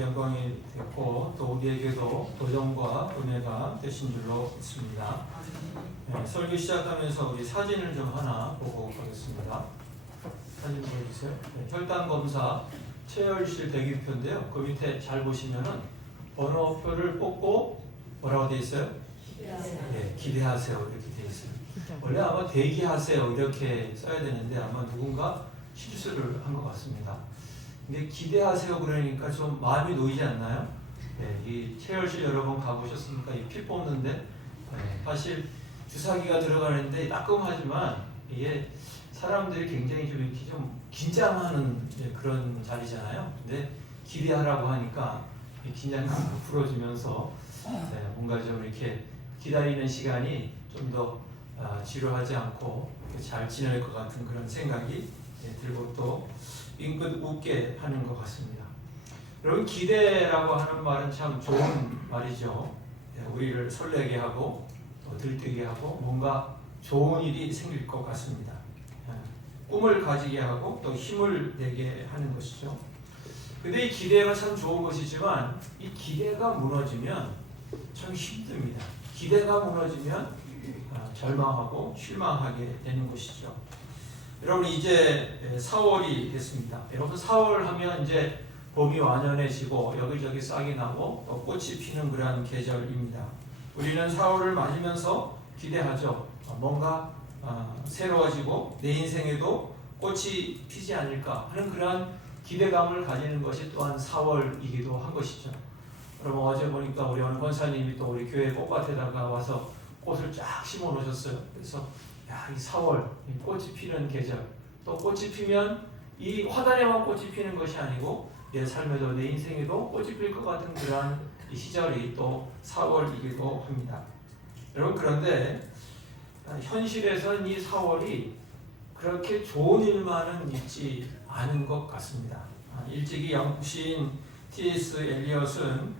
영광이 됐고 또 우리에게도 도전과 은혜가 되신 줄로 믿습니다. 설교 시작하면서 우리 사진을 좀 하나 보고 가겠습니다. 사진 보여주세요. 혈당 검사 체열실 대기표인데요. 그 밑에 잘 보시면은 번호표를 뽑고 뭐라고 되어 있어요? 기대하세요. 이렇게 되어 있어요. 원래 아마 대기하세요 이렇게 써야 되는데 아마 누군가 실수를 한 것 같습니다. 근데 기대하세요 그러니까 좀 마음이 놓이지 않나요? 이 체열실 여러 번 가보셨습니까? 이 피 뽑는데 사실 주사기가 들어가는데 따끔하지만 이게 사람들이 굉장히 좀 이렇게 좀 긴장하는 그런 자리잖아요. 근데 기대하라고 하니까 긴장감이 풀어지면서 뭔가 좀 이렇게 기다리는 시간이 좀 더 지루하지 않고 잘 지낼 것 같은 그런 생각이 들고 또 인끝 웃게 하는 것 같습니다. 여러분 기대라고 하는 말은 참 좋은 말이죠. 우리를 설레게 하고 또 들뜨게 하고 뭔가 좋은 일이 생길 것 같습니다. 꿈을 가지게 하고 또 힘을 내게 하는 것이죠. 근데 이 기대가 참 좋은 것이지만 이 기대가 무너지면 참 힘듭니다. 기대가 무너지면 절망하고 실망하게 되는 것이죠. 여러분 이제 4월이 됐습니다. 여러분 4월 하면 이제 봄이 완연해지고 여기저기 싹이 나고 또 꽃이 피는 그러한 계절입니다. 우리는 4월을 맞으면서 기대하죠. 뭔가 새로워지고 내 인생에도 꽃이 피지 않을까 하는 그러한 기대감을 가지는 것이 또한 4월이기도 한 것이죠. 여러분 어제 보니까 우리 어느 권사님이 또 우리 교회 꽃밭에다가 와서 꽃을 쫙 심어 놓으셨어요. 그래서 이 4월 이 꽃이 피는 계절, 또 꽃이 피면 이 화단에만 꽃이 피는 것이 아니고 내 삶에도 내 인생에도 꽃이 필 것 같은 그러한 이 시절이 또 4월이기도 합니다. 여러분 그런데 현실에서는 이 4월이 그렇게 좋은 일만은 있지 않은 것 같습니다. 일찍이 영국 시인 T.S. 엘리엇은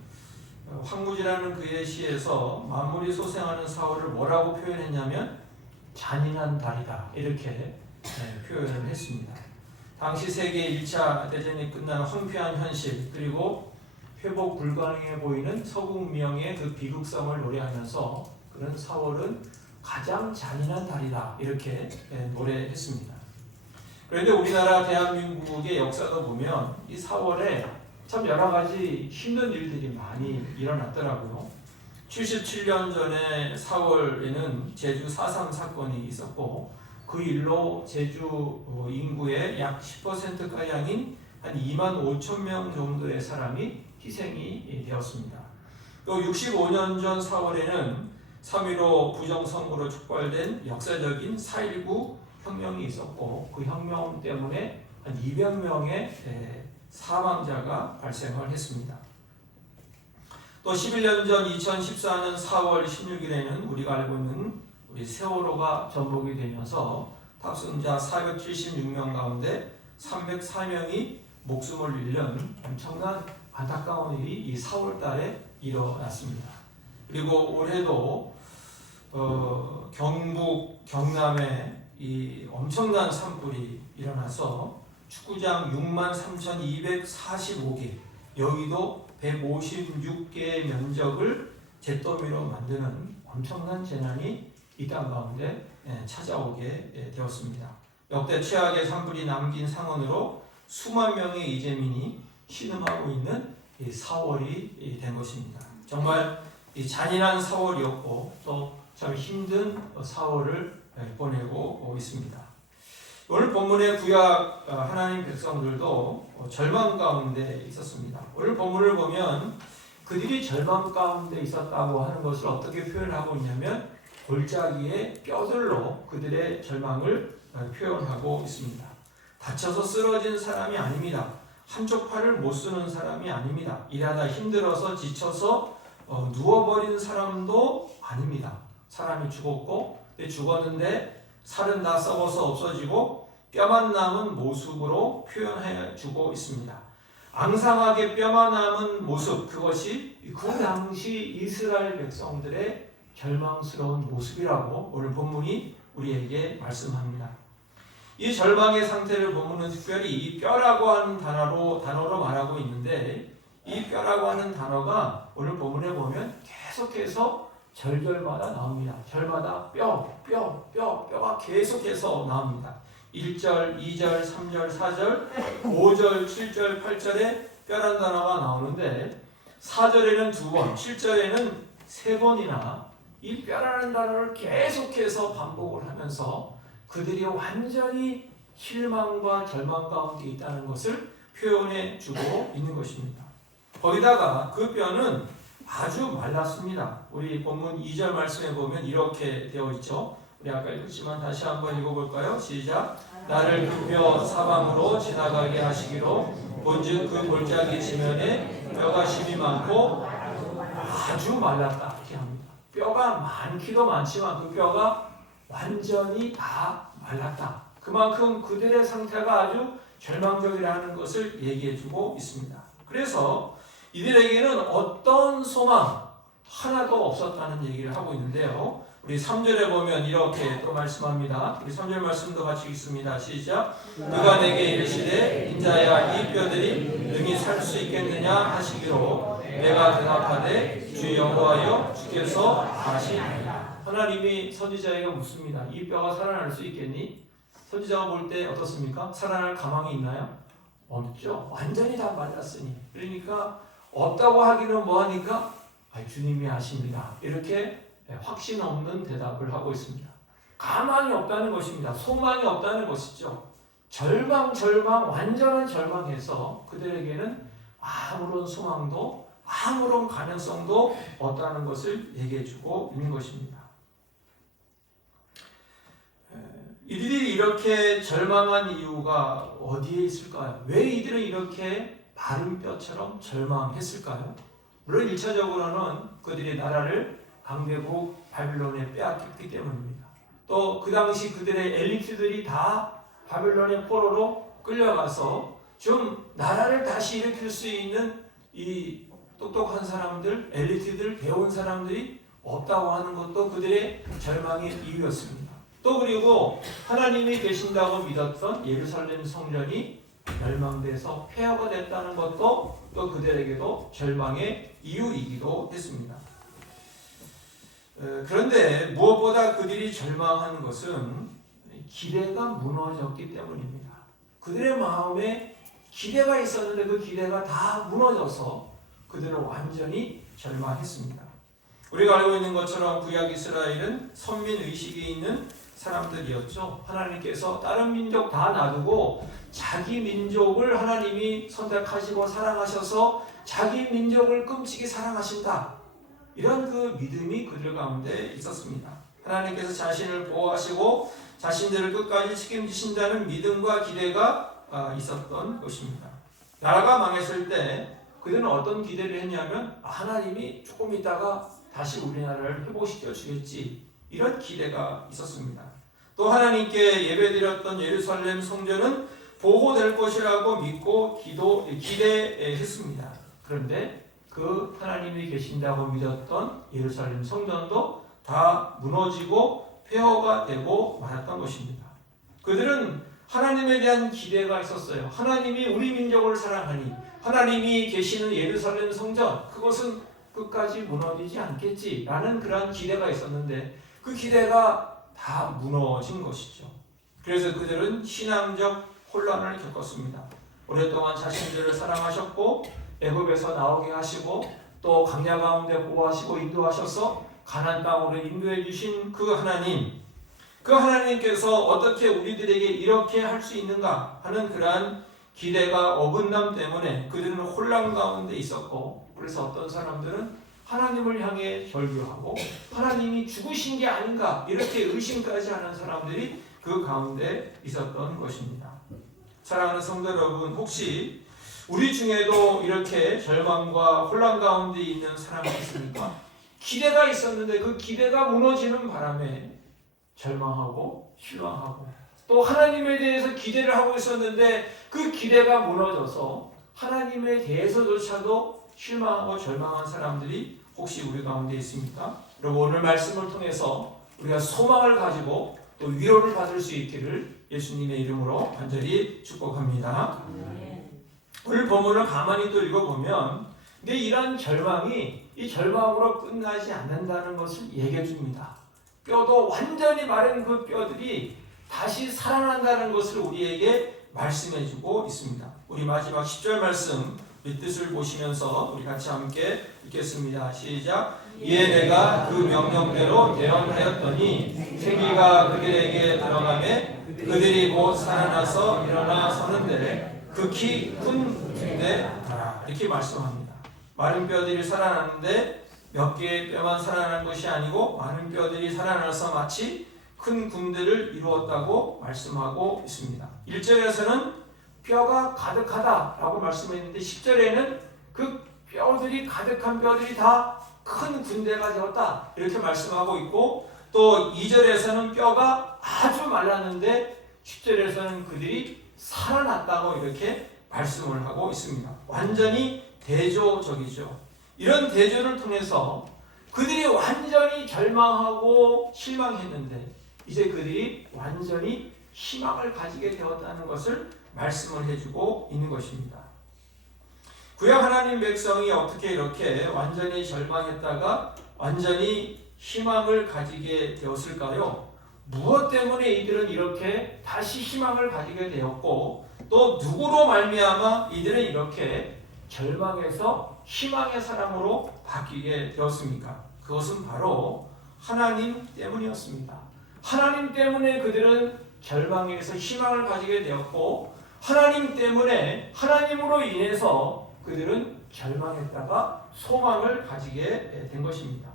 황무지라는 그의 시에서 만물이 소생하는 4월을 뭐라고 표현했냐면 잔인한 달이다 이렇게 표현을 했습니다. 당시 세계 1차 대전이 끝난 황폐한 현실 그리고 회복 불가능해 보이는 서구 문명의 그 비극성을 노래하면서 그런 4월은 가장 잔인한 달이다 이렇게 노래했습니다. 그런데 우리나라 대한민국의 역사도 보면 이 4월에 참 여러 가지 힘든 일들이 많이 일어났더라고요. 77년 전에 4월에는 제주 4.3 사건이 있었고 그 일로 제주 인구의 약 10%가량인 한 2만 5천 명 정도의 사람이 희생이 되었습니다. 또 65년 전 4월에는 3.15 부정선거로 촉발된 역사적인 4.19 혁명이 있었고 그 혁명 때문에 한 200명의 사망자가 발생을 했습니다. 또 11년 전 2014년 4월 16일에는 우리가 알고 있는 우리 세월호가 전복이 되면서 탑승자 476명 가운데 304명이 목숨을 잃는 엄청난 안타까운 일이 이 4월 달에 일어났습니다. 그리고 올해도 경북, 경남에 이 엄청난 산불이 일어나서 축구장 63,245개, 여의도 156개의 면적을 잿더미로 만드는 엄청난 재난이 이 땅 가운데 찾아오게 되었습니다. 역대 최악의 산불이 남긴 상황으로 수만 명의 이재민이 신음하고 있는 이 4월이 된 것입니다. 정말 이 잔인한 4월이었고 또 참 힘든 4월을 보내고 있습니다. 오늘 본문의 구약 하나님 백성들도 절망 가운데 있었습니다. 오늘 본문을 보면 그들이 절망 가운데 있었다고 하는 것을 어떻게 표현하고 있냐면 골짜기의 뼈들로 그들의 절망을 표현하고 있습니다. 다쳐서 쓰러진 사람이 아닙니다. 한쪽 팔을 못 쓰는 사람이 아닙니다. 일하다 힘들어서 지쳐서 누워버린 사람도 아닙니다. 사람이 죽었고 죽었는데 살은 다 썩어서 없어지고 뼈만 남은 모습으로 표현해 주고 있습니다. 앙상하게 뼈만 남은 모습, 그것이 그 당시 이스라엘 백성들의 절망스러운 모습이라고 오늘 본문이 우리에게 말씀합니다. 이 절망의 상태를 본문은 특별히 이 뼈라고 하는 단어로 말하고 있는데 이 뼈라고 하는 단어가 오늘 본문에 보면 계속해서 절절마다 나옵니다. 절마다 뼈가 계속해서 나옵니다. 1절, 2절, 3절, 4절, 5절, 7절, 8절에 뼈란 단어가 나오는데 4절에는 2번, 7절에는 3번이나 이 뼈라는 단어를 계속해서 반복을 하면서 그들이 완전히 실망과 절망 가운데 있다는 것을 표현해 주고 있는 것입니다. 거기다가 그 뼈는 아주 말랐습니다. 우리 본문 2절 말씀에 보면 이렇게 되어 있죠. 우리 아까 읽었지만 다시 한번 읽어볼까요? 시작. 나를 그 뼈 사방으로 지나가게 하시기로 본즉 그 골짜기 지면에 뼈가 심이 많고 아주 말랐다 이렇게 합니다. 뼈가 많기도 많지만 그 뼈가 완전히 다 말랐다. 그만큼 그들의 상태가 아주 절망적이라는 것을 얘기해주고 있습니다. 그래서 이들에게는 어떤 소망 하나도 없었다는 얘기를 하고 있는데요. 우리 3절에 보면 이렇게 또 말씀합니다. 우리 3절 말씀도 같이 읽습니다. 시작. 그가 내게 이르시되 인자야 이 뼈들이 능히 살 수 있겠느냐 하시기로 내가 대답하되 주 여호와여 주께서 아시나이다. 하나님이 선지자에게 묻습니다. 이 뼈가 살아날 수 있겠니? 선지자가 볼 때 어떻습니까? 살아날 가망이 있나요? 없죠. 완전히 다 말랐으니. 그러니까 없다고 하기는 뭐하니까 주님이 아십니다. 이렇게 확신 없는 대답을 하고 있습니다. 가망이 없다는 것입니다. 소망이 없다는 것이죠. 절망, 완전한 절망에서 그들에게는 아무런 소망도 아무런 가능성도 없다는 것을 얘기해주고 있는 것입니다. 이들이 이렇게 절망한 이유가 어디에 있을까요? 왜 이들은 이렇게 마른 뼈처럼 절망했을까요? 물론 1차적으로는 그들이 나라를 강대국 바빌론에 빼앗겼기 때문입니다. 또 그 당시 그들의 엘리트들이 다 바빌론의 포로로 끌려가서 좀 나라를 다시 일으킬 수 있는 이 똑똑한 사람들, 엘리트들, 배운 사람들이 없다고 하는 것도 그들의 절망의 이유였습니다. 또 그리고 하나님이 계신다고 믿었던 예루살렘 성전이 멸망돼서 폐허가 됐다는 것도 또 그들에게도 절망의 이유이기도 했습니다. 그런데 무엇보다 그들이 절망하는 것은 기대가 무너졌기 때문입니다. 그들의 마음에 기대가 있었는데 그 기대가 다 무너져서 그들은 완전히 절망했습니다. 우리가 알고 있는 것처럼 구약 이스라엘은 선민의식이 있는 사람들이었죠. 하나님께서 다른 민족 다 놔두고 자기 민족을 하나님이 선택하시고 사랑하셔서 자기 민족을 끔찍이 사랑하신다. 이런 그 믿음이 그들 가운데 있었습니다. 하나님께서 자신을 보호하시고 자신들을 끝까지 책임지신다는 믿음과 기대가 있었던 것입니다. 나라가 망했을 때 그들은 어떤 기대를 했냐면 하나님이 조금 있다가 다시 우리나라를 회복시켜 주겠지, 이런 기대가 있었습니다. 또 하나님께 예배드렸던 예루살렘 성전은 보호될 것이라고 믿고 기대했습니다. 그런데 그 하나님이 계신다고 믿었던 예루살렘 성전도 다 무너지고 폐허가 되고 말았던 것입니다. 그들은 하나님에 대한 기대가 있었어요. 하나님이 우리 민족을 사랑하니 하나님이 계시는 예루살렘 성전, 그것은 끝까지 무너지지 않겠지라는 그런 기대가 있었는데 그 기대가 다 무너진 것이죠. 그래서 그들은 신앙적 혼란을 겪었습니다. 오랫동안 자신들을 사랑하셨고 애굽에서 나오게 하시고 또 광야 가운데 보호하시고 인도하셔서 가나안 땅으로 인도해 주신 그 하나님께서 어떻게 우리들에게 이렇게 할 수 있는가 하는 그러한 기대가 어긋남 때문에 그들은 혼란 가운데 있었고, 그래서 어떤 사람들은 하나님을 향해 절규하고 하나님이 죽으신 게 아닌가 이렇게 의심까지 하는 사람들이 그 가운데 있었던 것입니다. 사랑하는 성도 여러분, 혹시 우리 중에도 이렇게 절망과 혼란 가운데 있는 사람이 있습니까? 기대가 있었는데 그 기대가 무너지는 바람에 절망하고 실망하고, 또 하나님에 대해서 기대를 하고 있었는데 그 기대가 무너져서 하나님에 대해서조차도 실망하고 절망한 사람들이 혹시 우리 가운데 있습니까? 여러분, 오늘 말씀을 통해서 우리가 소망을 가지고 또 위로를 받을 수 있기를 예수님의 이름으로 간절히 축복합니다. 오늘 본문을 가만히 또 읽어보면 근데 이런 절망이 이 절망으로 끝나지 않는다는 것을 얘기해 줍니다. 뼈도 완전히 마른 그 뼈들이 다시 살아난다는 것을 우리에게 말씀해 주고 있습니다. 우리 마지막 10절 말씀 우리 뜻을 보시면서 우리 같이 함께 읽겠습니다. 시작. 이에 내가 그 명령대로 대언하였더니 생기가 그들에게 들어가매 그들이 곧 살아나서 일어나 서는데 극히 큰 군대 이렇게 말씀합니다. 마른 뼈들이 살아나는데 몇 개의 뼈만 살아난 것이 아니고 많은 뼈들이 살아나서 마치 큰 군대를 이루었다고 말씀하고 있습니다. 1절에서는 뼈가 가득하다라고 말씀했는데 10절에는 그 뼈들이 가득한 뼈들이 다 큰 군대가 되었다 이렇게 말씀하고 있고, 또 2절에서는 뼈가 아주 말랐는데 10절에서는 그들이 살아났다고 이렇게 말씀을 하고 있습니다. 완전히 대조적이죠. 이런 대조를 통해서 그들이 완전히 절망하고 실망했는데 이제 그들이 완전히 희망을 가지게 되었다는 것을 말씀을 해주고 있는 것입니다. 구약 하나님 백성이 어떻게 이렇게 완전히 절망했다가 완전히 희망을 가지게 되었을까요? 무엇 때문에 이들은 이렇게 다시 희망을 가지게 되었고, 또 누구로 말미암아 이들은 이렇게 절망에서 희망의 사람으로 바뀌게 되었습니까? 그것은 바로 하나님 때문이었습니다. 하나님 때문에 그들은 절망에서 희망을 가지게 되었고, 하나님 때문에 하나님으로 인해서 그들은 절망했다가 소망을 가지게 된 것입니다.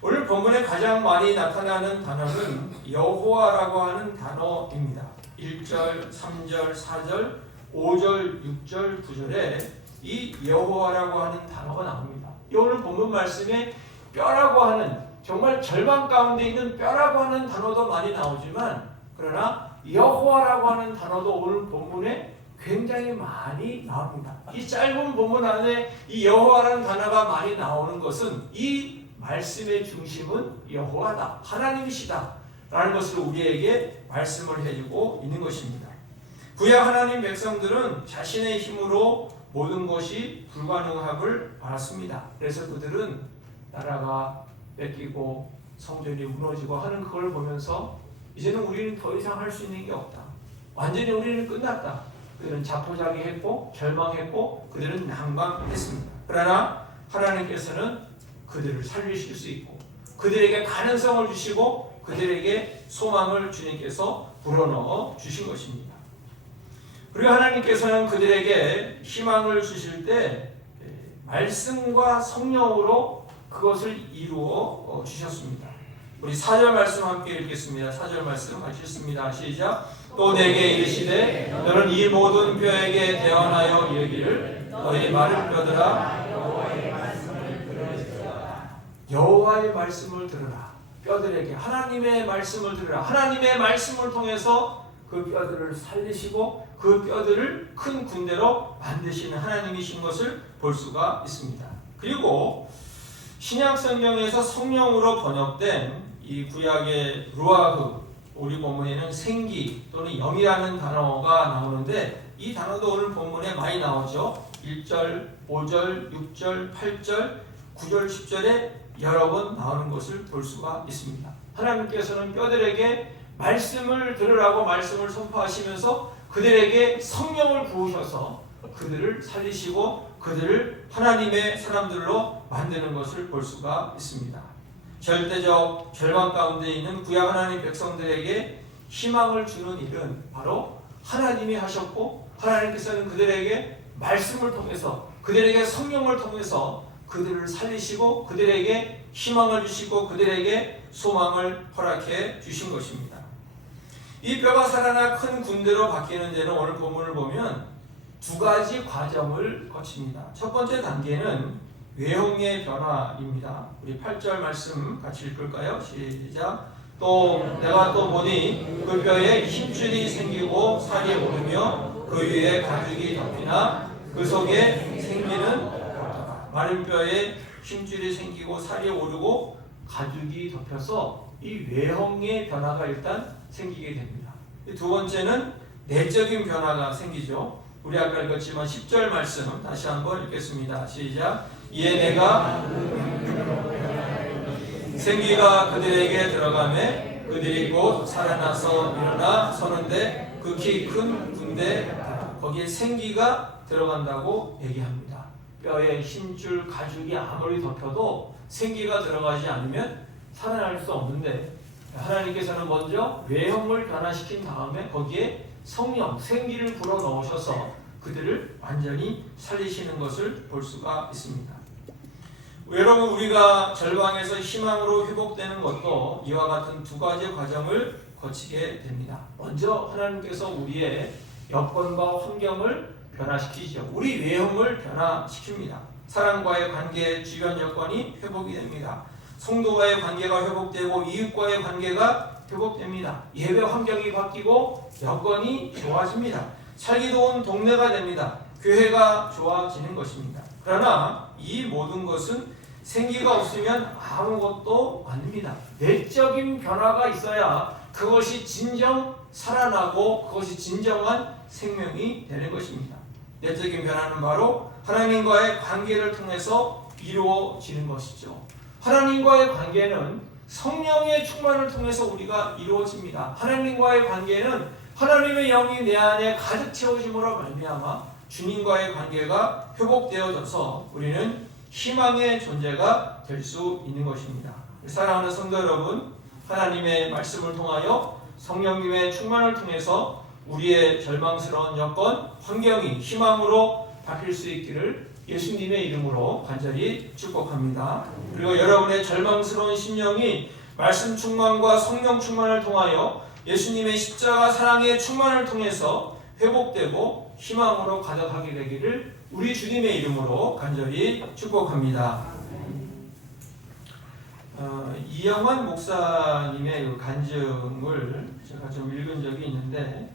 오늘 본문에 가장 많이 나타나는 단어는 여호와라고 하는 단어입니다. 1절, 3절, 4절, 5절, 6절, 9절에 이 여호와라고 하는 단어가 나옵니다. 오늘 본문 말씀에 뼈라고 하는, 정말 절망 가운데 있는 뼈라고 하는 단어도 많이 나오지만, 그러나 여호와라고 하는 단어도 오늘 본문에 굉장히 많이 나옵니다. 이 짧은 본문 안에 이 여호와라는 단어가 많이 나오는 것은 이 말씀의 중심은 여호와다, 하나님이시다 라는 것을 우리에게 말씀을 해주고 있는 것입니다. 구약 하나님 백성들은 자신의 힘으로 모든 것이 불가능함을 알았습니다. 그래서 그들은 나라가 뺏기고 성전이 무너지고 하는 그걸 보면서 이제는 우리는 더 이상 할 수 있는 게 없다, 완전히 우리는 끝났다. 그들은 자포자기했고 절망했고 그들은 난감했습니다. 그러나 하나님께서는 그들을 살리실 수 있고 그들에게 가능성을 주시고 그들에게 소망을 주님께서 불어넣어 주신 것입니다. 그리고 하나님께서는 그들에게 희망을 주실 때 말씀과 성령으로 그것을 이루어 주셨습니다. 우리 4절 말씀 함께 읽겠습니다. 4절 말씀 같이 읽습니다. 시작. 또 내게 이르시되 너는 이 모든 뼈에게 대언하여 이르기를 너희 마른 뼈들아 여호와의 말씀을 들으라. 뼈들에게 하나님의 말씀을 들으라. 하나님의 말씀을 통해서 그 뼈들을 살리시고 그 뼈들을 큰 군대로 만드시는 하나님이신 것을 볼 수가 있습니다. 그리고 신약 성경에서 성령으로 번역된 이 구약의 루아흐, 우리 본문에는 생기 또는 영이라는 단어가 나오는데 이 단어도 오늘 본문에 많이 나오죠. 1절, 5절, 6절, 8절, 9절, 10절에 여러 번 나오는 것을 볼 수가 있습니다. 하나님께서는 뼈들에게 말씀을 들으라고 말씀을 선포하시면서 그들에게 성령을 부으셔서 그들을 살리시고 그들을 하나님의 사람들로 만드는 것을 볼 수가 있습니다. 절대적 절망 가운데 있는 구약 하나님 백성들에게 희망을 주는 일은 바로 하나님이 하셨고, 하나님께서는 그들에게 말씀을 통해서 그들에게 성령을 통해서 그들을 살리시고 그들에게 희망을 주시고 그들에게 소망을 허락해 주신 것입니다. 이 뼈가 살아나 큰 군대로 바뀌는 데는 오늘 본문을 보면 두 가지 과정을 거칩니다. 첫 번째 단계는 외형의 변화입니다. 우리 8절 말씀 같이 읽을까요? 시작. 또 내가 또 보니 그 뼈에 힘줄이 생기고 살이 오르며 그 위에 가죽이 덮이나 그 속에 생기는 없더라. 마른 뼈에 힘줄이 생기고 살이 오르고 가죽이 덮여서 이 외형의 변화가 일단 생기게 됩니다. 두 번째는 내적인 변화가 생기죠. 우리 아까 읽었지만 10절 말씀 다시 한번 읽겠습니다. 시작. 이에 내가 생기가 그들에게 들어가매 그들이 곧 살아나서 일어나 서는데 극히 큰 군대 거기에 생기가 들어간다고 얘기합니다. 뼈에 힘줄 가죽이 아무리 덮여도 생기가 들어가지 않으면 살아날 수 없는데 하나님께서는 먼저 외형을 변화시킨 다음에 거기에 성령, 생기를 불어넣으셔서 그들을 완전히 살리시는 것을 볼 수가 있습니다. 여러분, 우리가 절망에서 희망으로 회복되는 것도 이와 같은 두 가지 과정을 거치게 됩니다. 먼저 하나님께서 우리의 여건과 환경을 변화시키죠. 우리 외형을 변화시킵니다. 사람과의 관계, 주변 여건이 회복이 됩니다. 성도와의 관계가 회복되고 이웃과의 관계가 회복됩니다. 예배 환경이 바뀌고 여건이 좋아집니다. 살기 좋은 동네가 됩니다. 교회가 좋아지는 것입니다. 그러나 이 모든 것은 생기가 없으면 아무것도 아닙니다. 내적인 변화가 있어야 그것이 진정 살아나고 그것이 진정한 생명이 되는 것입니다. 내적인 변화는 바로 하나님과의 관계를 통해서 이루어지는 것이죠. 하나님과의 관계는 성령의 충만을 통해서 우리가 이루어집니다. 하나님과의 관계는 하나님의 영이 내 안에 가득 채워짐으로 말미암아 주님과의 관계가 회복되어져서 우리는 희망의 존재가 될 수 있는 것입니다. 사랑하는 성도 여러분, 하나님의 말씀을 통하여 성령님의 충만을 통해서 우리의 절망스러운 여건, 환경이 희망으로 바뀔 수 있기를 예수님의 이름으로 간절히 축복합니다. 그리고 여러분의 절망스러운 심령이 말씀 충만과 성령 충만을 통하여 예수님의 십자가 사랑의 충만을 통해서 회복되고 희망으로 가득하게 되기를 우리 주님의 이름으로 간절히 축복합니다. 이영환 목사님의 그 간증을 제가 좀 읽은 적이 있는데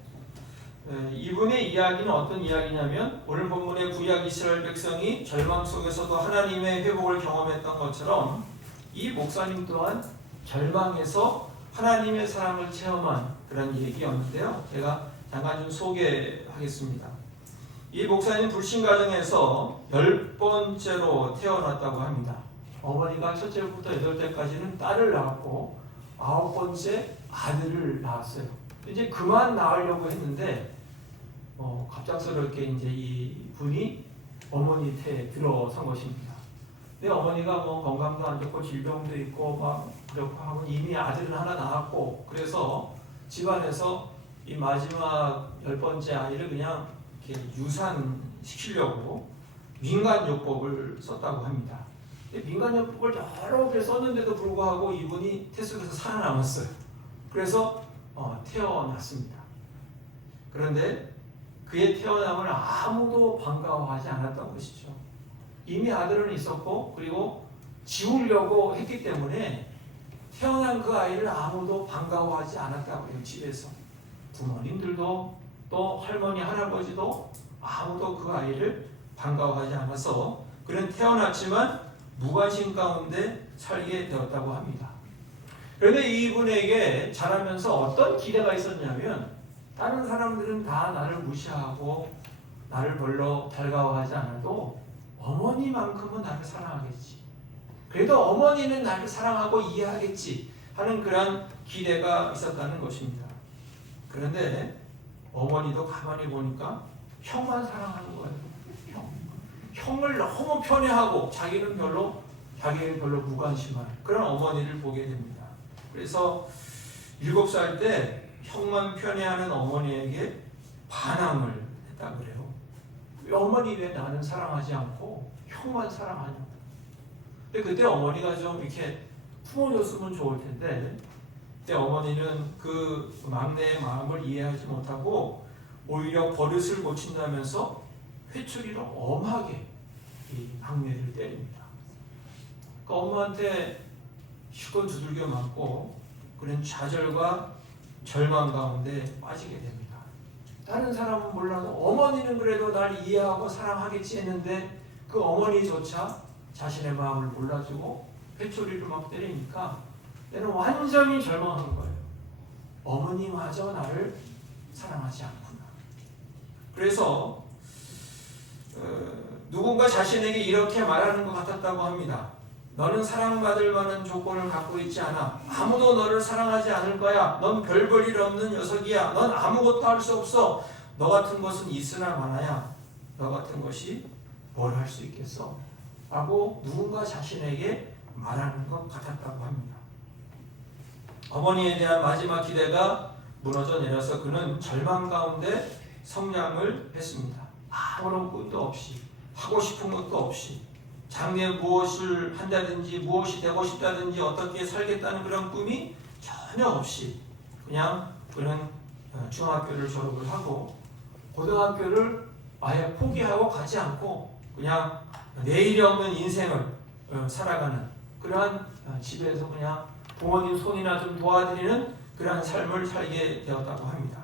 이분의 이야기는 어떤 이야기냐면 오늘 본문의 구약 이스라엘 백성이 절망 속에서도 하나님의 회복을 경험했던 것처럼 이 목사님 또한 절망에서 하나님의 사랑을 체험한 그런 얘기였는데요. 제가 잠깐 좀 소개하겠습니다. 이 목사님 불신 가정에서 10번째로 태어났다고 합니다. 어머니가 첫째부터 8대까지는 딸을 낳았고 9번째 아들을 낳았어요. 이제 그만 낳으려고 했는데 갑작스럽게 이제 이 분이 어머니 태에 들어선 것입니다. 근데 어머니가 건강도 안 좋고 질병도 있고 막 그렇고 하고 이미 아들을 하나 낳았고 그래서 집안에서 이 마지막 10번째 아이를 그냥 이렇게 유산시키려고 민간요법을 썼다고 합니다. 민간요법을 여러 개 썼는데도 불구하고 이분이 태 속에서 살아남았어요. 그래서 태어났습니다. 그런데 그의 태어남을 아무도 반가워하지 않았던 것이죠. 이미 아들은 있었고 그리고 지우려고 했기 때문에 태어난 그 아이를 아무도 반가워하지 않았다고 해요. 집에서 부모님들도 또 할머니 할아버지도 아무도 그 아이를 반가워하지 않아서 그는 태어났지만 무관심 가운데 살게 되었다고 합니다. 그런데 이분에게 자라면서 어떤 기대가 있었냐면 다른 사람들은 다 나를 무시하고 나를 별로 달가워하지 않아도 어머니만큼은 나를 사랑하겠지. 그래도 어머니는 나를 사랑하고 이해하겠지 하는 그런 기대가 있었다는 것입니다. 그런데 어머니도 가만히 보니까 형만 사랑하는 거예요. 형을 너무 편애하고 자기는 별로 무관심한 그런 어머니를 보게 됩니다. 그래서 7살 때 형만 편애하는 어머니에게 반항을 했다 그래요. 어머니 왜 나는 사랑하지 않고 형만 사랑하냐. 근데 그때 어머니가 좀 이렇게 품어줬으면 좋을 텐데 그때 어머니는 그 막내의 마음을 이해하지 못하고 오히려 버릇을 고친다면서 회초리로 엄하게 이 막내를 때립니다. 그 엄마한테 실컷 두들겨 맞고 그런 좌절과 절망 가운데 빠지게 됩니다. 다른 사람은 몰라도 어머니는 그래도 날 이해하고 사랑하겠지 했는데 그 어머니조차 자신의 마음을 몰라주고 회초리를 막 때리니까 얘는 완전히 절망한 거예요. 어머니마저 나를 사랑하지 않구나. 그래서 누군가 자신에게 이렇게 말하는 것 같았다고 합니다. 너는 사랑받을 만한 조건을 갖고 있지 않아. 아무도 너를 사랑하지 않을 거야. 넌 별 볼 일 없는 녀석이야. 넌 아무것도 할 수 없어. 너 같은 것은 있으나 마나야. 너 같은 것이 뭘 할 수 있겠어? 라고 누군가 자신에게 말하는 것 같았다고 합니다. 어머니에 대한 마지막 기대가 무너져 내려서 그는 절망 가운데 성장을 했습니다. 아무런 꿈도 없이, 하고 싶은 것도 없이, 장래 무엇을 한다든지 무엇이 되고 싶다든지 어떻게 살겠다는 그런 꿈이 전혀 없이 그냥 그는 중학교를 졸업을 하고 고등학교를 아예 포기하고 가지 않고 그냥 내일이 없는 인생을 살아가는 그러한 집에서 그냥 부모님 손이나 좀 도와드리는 그러한 삶을 살게 되었다고 합니다.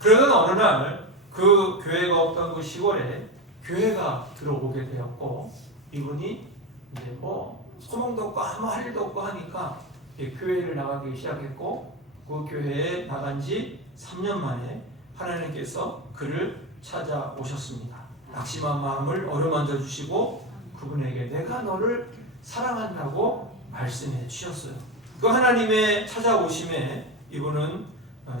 그러던 어느 날 그 교회가 없던 그 시골에 교회가 들어오게 되었고 이분이 이제 뭐 소망도 없고 아무 할 일도 없고 하니까 교회를 나가기 시작했고 그 교회에 나간 지 3년 만에 하나님께서 그를 찾아오셨습니다. 낙심한 마음을 어루만져 주시고 그분에게 내가 너를 사랑한다고 말씀해 주셨어요. 그 하나님의 찾아오심에 이분은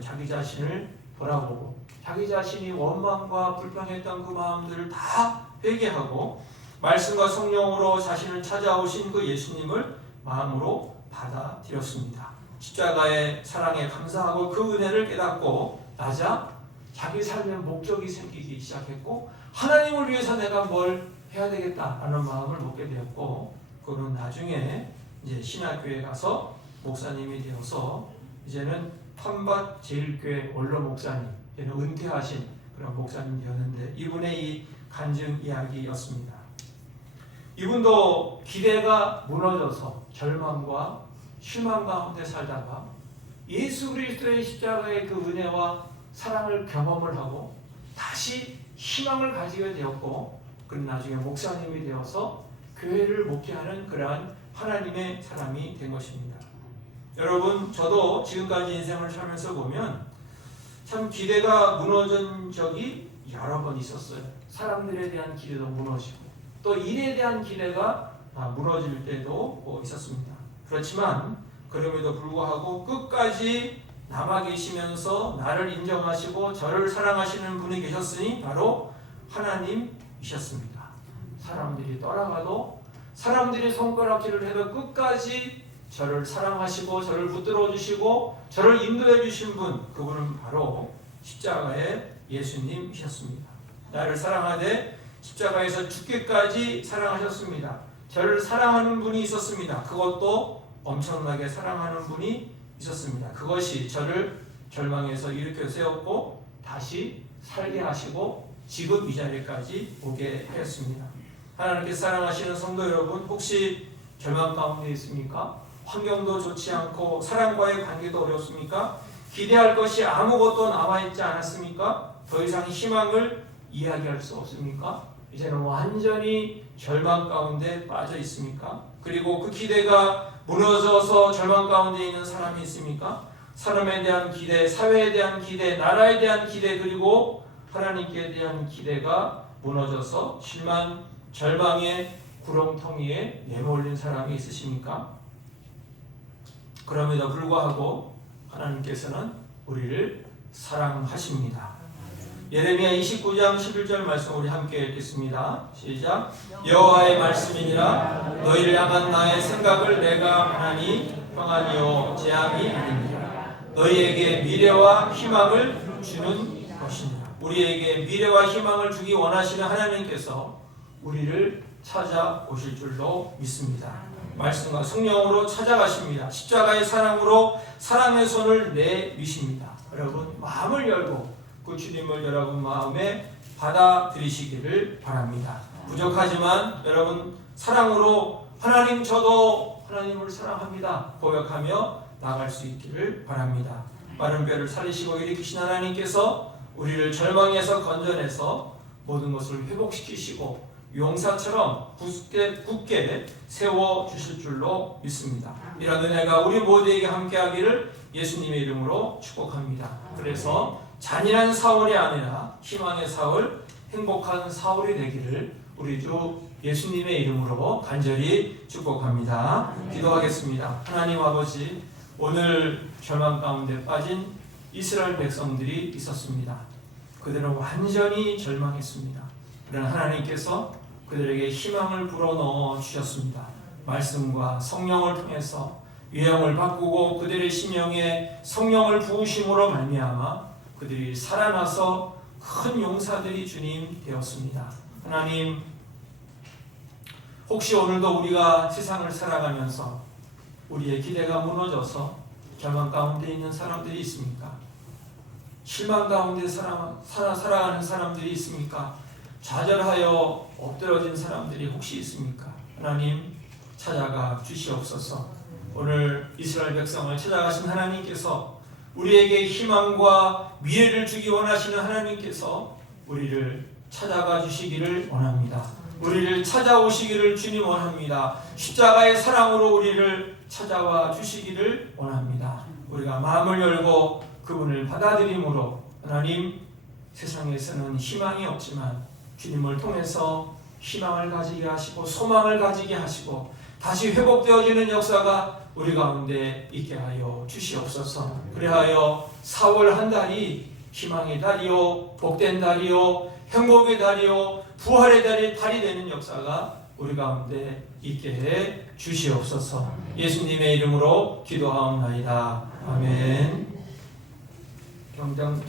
자기 자신을 돌아보고 자기 자신이 원망과 불평했던 그 마음들을 다 회개하고 말씀과 성령으로 자신을 찾아오신 그 예수님을 마음으로 받아들였습니다. 십자가의 사랑에 감사하고 그 은혜를 깨닫고 나자 자기 삶의 목적이 생기기 시작했고 하나님을 위해서 내가 뭘 해야 되겠다라는 마음을 먹게 되었고 그는 나중에 이제 신학교에 가서 목사님이 되어서 이제는 판밭 제일교회 원로 목사님, 이제는 은퇴하신 그런 목사님이 되었는데 이분의 이 간증 이야기였습니다. 이분도 기대가 무너져서 절망과 실망 가운데 살다가 예수 그리스도의 십자가의 그 은혜와 사랑을 경험을 하고 다시 희망을 가지게 되었고 그는 나중에 목사님이 되어서 교회를 목회하는 그러한 하나님의 사람이 된 것입니다. 여러분 저도 지금까지 인생을 살면서 보면 참 기대가 무너진 적이 여러 번 있었어요. 사람들에 대한 기대도 무너지고 또 일에 대한 기대가 무너질 때도 있었습니다. 그렇지만 그럼에도 불구하고 끝까지 남아 계시면서 나를 인정하시고 저를 사랑하시는 분이 계셨으니 바로 하나님이셨습니다. 사람들이 떠나가도 사람들이 손가락질을 해도 끝까지 저를 사랑하시고 저를 붙들어 주시고 저를 인도해 주신 분 그분은 바로 십자가의 예수님이셨습니다. 나를 사랑하되 십자가에서 죽기까지 사랑하셨습니다. 저를 사랑하는 분이 있었습니다. 그것도 엄청나게 사랑하는 분이 있었습니다. 그것이 저를 절망에서 일으켜 세웠고 다시 살게 하시고 지금 이 자리까지 오게 하였습니다. 하나님께 사랑하시는 성도 여러분 혹시 절망 가운데 있습니까? 환경도 좋지 않고 사랑과의 관계도 어렵습니까? 기대할 것이 아무것도 남아있지 않았습니까? 더 이상 희망을 이야기할 수 없습니까? 이제는 완전히 절망 가운데 빠져 있습니까? 그리고 그 기대가 무너져서 절망 가운데 있는 사람이 있습니까? 사람에 대한 기대, 사회에 대한 기대, 나라에 대한 기대 그리고 하나님께 대한 기대가 무너져서 실망, 절망의 구렁텅이에 내몰린 사람이 있으십니까? 그럼에도 불구하고 하나님께서는 우리를 사랑하십니다. 예레미야 29장 11절 말씀 우리 함께 읽겠습니다. 시작. 여호와의 말씀이니라 너희를 향한 나의 생각을 내가 하나니 평안이요 재앙이 아니니라. 너희에게 미래와 희망을 주는 것이니라. 우리에게 미래와 희망을 주기 원하시는 하나님께서 우리를 찾아오실 줄로 믿습니다. 말씀과 성령으로 찾아가십니다. 십자가의 사랑으로 사랑의 손을 내미십니다. 여러분 마음을 열고 그 주님을 여러분 마음에 받아들이시기를 바랍니다. 부족하지만 여러분 사랑으로 하나님 저도 하나님을 사랑합니다 고백하며 나갈 수 있기를 바랍니다. 마른 뼈를 살리시고 일으키신 하나님께서 우리를 절망에서 건져내서 모든 것을 회복시키시고 용사처럼 굳게 세워주실 줄로 믿습니다. 이런 은혜가 우리 모두에게 함께하기를 예수님의 이름으로 축복합니다. 그래서 잔인한 사울이 아니라 희망의 사울, 행복한 사울이 되기를 우리 주 예수님의 이름으로 간절히 축복합니다. 기도하겠습니다. 하나님 아버지, 오늘 절망 가운데 빠진 이스라엘 백성들이 있었습니다. 그들은 완전히 절망했습니다. 그러나 하나님께서 그들에게 희망을 불어넣어 주셨습니다. 말씀과 성령을 통해서 유형을 바꾸고 그들의 심령에 성령을 부으심으로 말미암아 그들이 살아나서 큰 용사들이 주님 되었습니다. 하나님, 혹시 오늘도 우리가 세상을 살아가면서 우리의 기대가 무너져서 절망 가운데 있는 사람들이 있습니까? 실망 가운데 살아가는 사람들이 있습니까? 좌절하여 엎드러진 사람들이 혹시 있습니까? 하나님, 찾아가 주시옵소서. 오늘 이스라엘 백성을 찾아가신 하나님께서 우리에게 희망과 미래를 주기 원하시는 하나님께서 우리를 찾아가 주시기를 원합니다. 우리를 찾아오시기를 주님 원합니다. 십자가의 사랑으로 우리를 찾아와 주시기를 원합니다. 우리가 마음을 열고 그분을 받아들임으로 하나님, 세상에서는 희망이 없지만 주님을 통해서 희망을 가지게 하시고 소망을 가지게 하시고 다시 회복되어지는 역사가 우리 가운데 있게 하여 주시옵소서. 그리하여 4월 한 달이 희망의 달이요, 복된 달이요, 행복의 달이요, 부활의 달이 되는 역사가 우리 가운데 있게 해 주시옵소서. 예수님의 이름으로 기도하옵나이다. 아멘. 경성대장